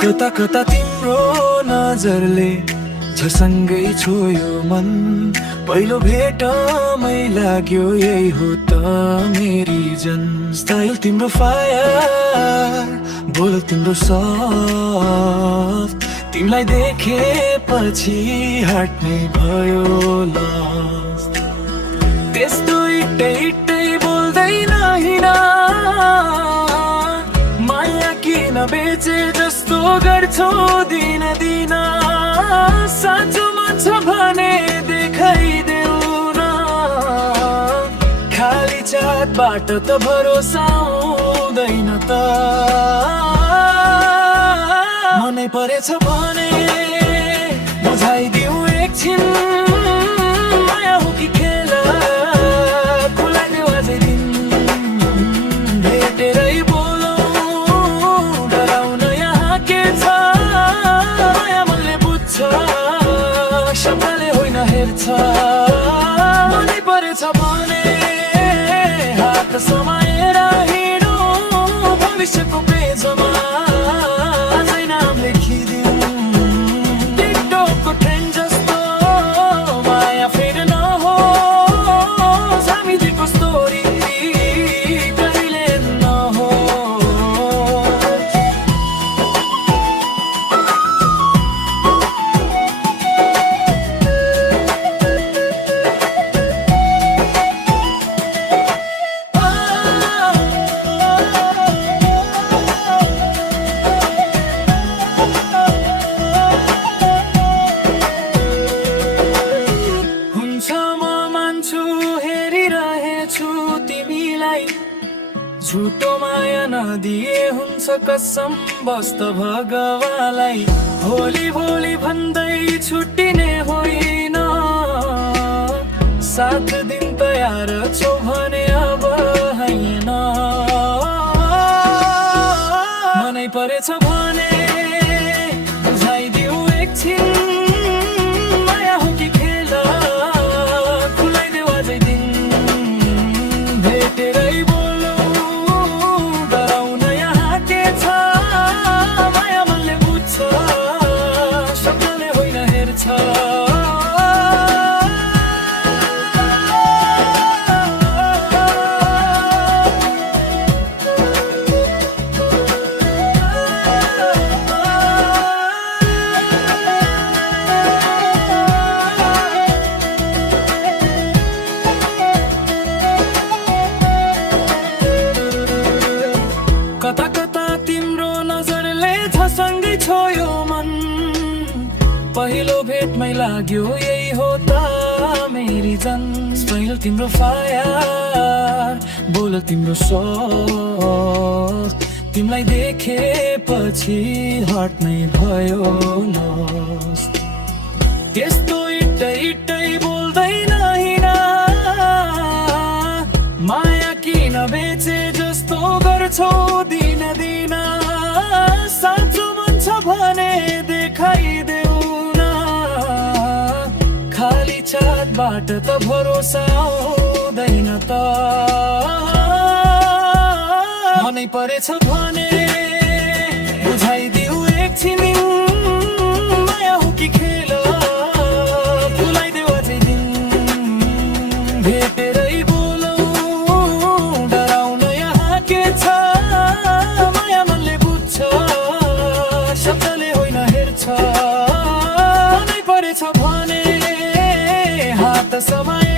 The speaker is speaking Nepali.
कता कता तिम्रो नजरले झसँगै छोयो मन। पहिलो भेटमै लाग्यो यही हो त मेरी जन। स्टाइल तिम्रो फायर, बोल तिम्रो सफ्ट, तिमीलाई देखेपछि हार्ट नै भयो लस्ट। त्यस्तो इट्टै इट्टै बोल्दैन हिँड, माया किन बेचे जस्तो गर्छौ दिन दिन। साँचो मन छ भने देखाइदेऊ न, खाली चाटबाट त भरोसा आउँदैन त। मनै परेछ भने बुझाइदिऊ एकछिन, माया हो कि खेल खुलाइदेऊ अझै दिन। भेटेरै बोलौँ, डराउन यहाँ के छ, माया मनले बुझ्छ, शब्दले होइन हेर्छ। मनै परेछ भने हात समाएर हिँडौँ, भविष्यको पेजमा अझै नाम लेखिदिउँ। टिकटकको ट्रेन्ड जस्तो माया फेरि नहोस्, हामी दुईको स्टोरी कहिले नहोस्। तिमीलाई झुटो माया नदिए हुन्छ कसम बस्त भगवालाई। भोलि भोलि भन्दै छुट्टिने होइन, सात दिन तयार छौ भने अब होइन। मनै परेछ भने बुझाइदिऊ एकछिन, माया हो कि खेल खुलाइदेऊ अझै दिन। भेटेरै बोलौँ, डराउन यहाँ के छ, माया मनले बुझ्छ, शब्दले होइन हेर्छ। कता कता तिम्रो नजरले झसँगै छोयो मन। पहिलो भेटमै लाग्यो यही हो त मेरी जन। स्टाइल तिम्रो फायर, बोल तिम्रो सफ्ट, तिमीलाई देखेपछि हार्ट नै भयो लस्ट। त्यस्तो इट्टै इट्टै बोल्दैन हिँड, माया किन बेचे जस्तो गर्छौ दिन दिन। साँचो मन छ भने देखाइदेऊ न, खाली चाटबाट त भरोसा आउँदैन त। मनै परेछ भने बुझाइदिऊ एकछिन, माया हो कि खेल खुलाइदेऊ अझै दिन। भेटेरै बोलौँ, डराउन यहाँ के छ, माया मनले बुझ्छ, शब्दले होइन हेर्छ। मनै परेछ भने हात समाएर